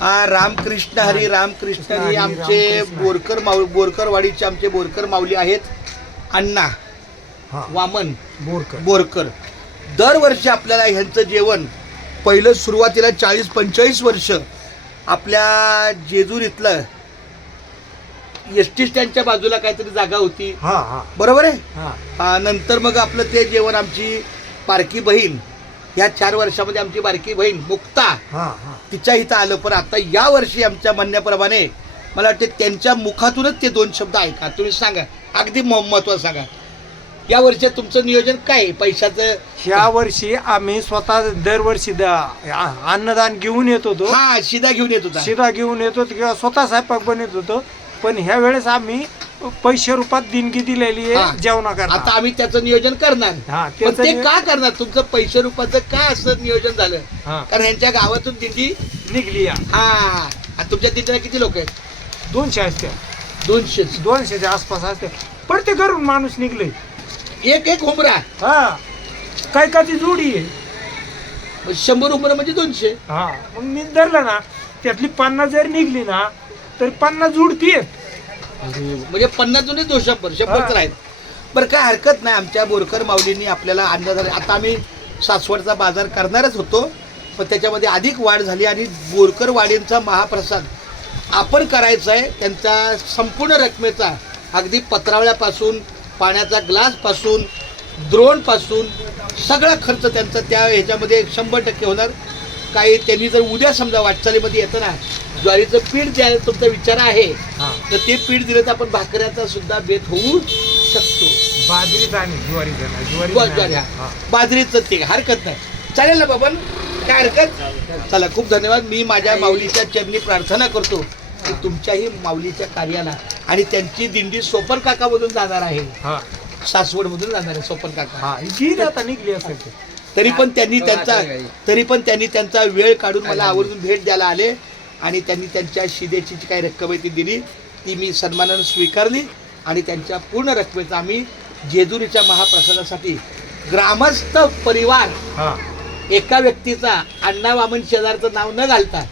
रामकृष्ण हरी, रामकृष्ण हरी. आमचे बोरकरवाडीचे आमचे बोरकर माऊली आहेत अण्णा वामन बोरकर. दरवर्षी आपल्याला ह्यांचं जेवण पहिलं सुरुवातीला 40-45 वर्ष आपल्या जेजूर इथलं एसटी स्टँडच्या बाजूला काहीतरी जागा होती, बरोबर आहे. नंतर मग आपलं ते जेवण आमची बारकी बहीण, या 4 वर्षामध्ये आमची बारकी बहीण मुक्ता तिच्या इथं आलं. पण आता या वर्षी आमच्या म्हणण्याप्रमाणे मला वाटते त्यांच्या मुखातूनच ते 2 शब्द ऐका. तुम्ही सांगा, अगदी महत्त्वाचं सांगा, या वर्षी तुमचं नियोजन काय पैशाचं? या वर्षी आम्ही स्वतः दरवर्षी अन्नदान घेऊन येत होतो. शिदा घेऊन येत होता. शिदा घेऊन येत होतो किंवा स्वतः स्वयंपाक बनवत होतो. पण ह्या वेळेस आम्ही पैसे रूपात देणगी दिलेली आहे जेवणाकरता. आता आम्ही त्याचं नियोजन करणार. पण ते का करणार? तुमचं पैसे रूपाचं का असं नियोजन झालं? कारण ह्यांच्या गावातून दिंडी निघली. तुमच्या दिंडीला किती लोक आहेत? 200 असते. 200च्या आसपास असते. प्रत्येक घरून माणूस निघले. एक उमरा. काय का ती जोडी आहे. 100 उमरा म्हणजे 200. मग मी धरलं ना, त्यातली 50 जर निघली ना तर 50 जुडती आहेत. म्हणजे 50 जुने 100 आहेत. बरं, काय हरकत नाही. आमच्या बोरकर माऊलींनी आपल्याला अंदाज. आता आम्ही सासवडचा बाजार करणारच होतो, पण त्याच्यामध्ये अधिक वाढ झाली आणि बोरकर वाडींचा महाप्रसाद आपण करायचा आहे. त्यांचा संपूर्ण रकमेचा, अगदी पत्रावळ्यापासून, पाण्याचा ग्लासपासून, द्रोणपासून सगळा खर्च त्यांचा त्या ह्याच्यामध्ये 100% होणार. काही त्यांनी जर उद्या समजा वाटचालीमध्ये येतं ना, ज्वारीचं पीठ द्यायला तुमचा विचार आहे, तर ते पीठ दिलं तर आपण भाकऱ्याचा सुद्धा बेत होऊ शकतो. बाजरीचं ते हरकत नाही. चालेल ना बाबा, काय हरकत. चला, खूप धन्यवाद. मी माझ्या माऊलीच्या चरणी प्रार्थना करतो की तुमच्याही माऊलीच्या कार्याला. आणि त्यांची दिंडी सोपन काकामधून जाणार आहे, सासवडमधून जाणार आहे सोपन काका. आता निघली असेल. तरी पण त्यांनी त्यांचा वेळ काढून मला आवर्जून भेट द्यायला आले आणि त्यांनी त्यांच्या शिदेची जी काही रक्कम आहे ती दिली. ती मी सन्मानानं स्वीकारली आणि त्यांच्या पूर्ण रकमेचा आम्ही जेजुरीच्या महाप्रसादासाठी ग्रामस्थ परिवार, एका व्यक्तीचा, अण्णा वामन शेजारचं नाव न घालता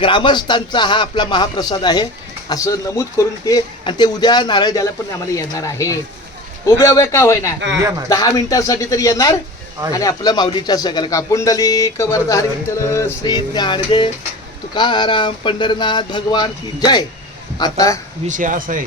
ग्रामस्थांचा हा आपला महाप्रसाद आहे असं नमूद करून ते. आणि ते उद्या नारळ द्यायला पण आम्हाला येणार आहे. उभ्या का होईना, 10 मिनिटांसाठी तरी येणार. आणि आपल्या माऊलीच्या सगळ्या का पुंडलिक वरद हरी विठ्ठल श्री ज्ञानदेव तुकाराम पंढरनाथ भगवान की जय. आता विषय असा आहे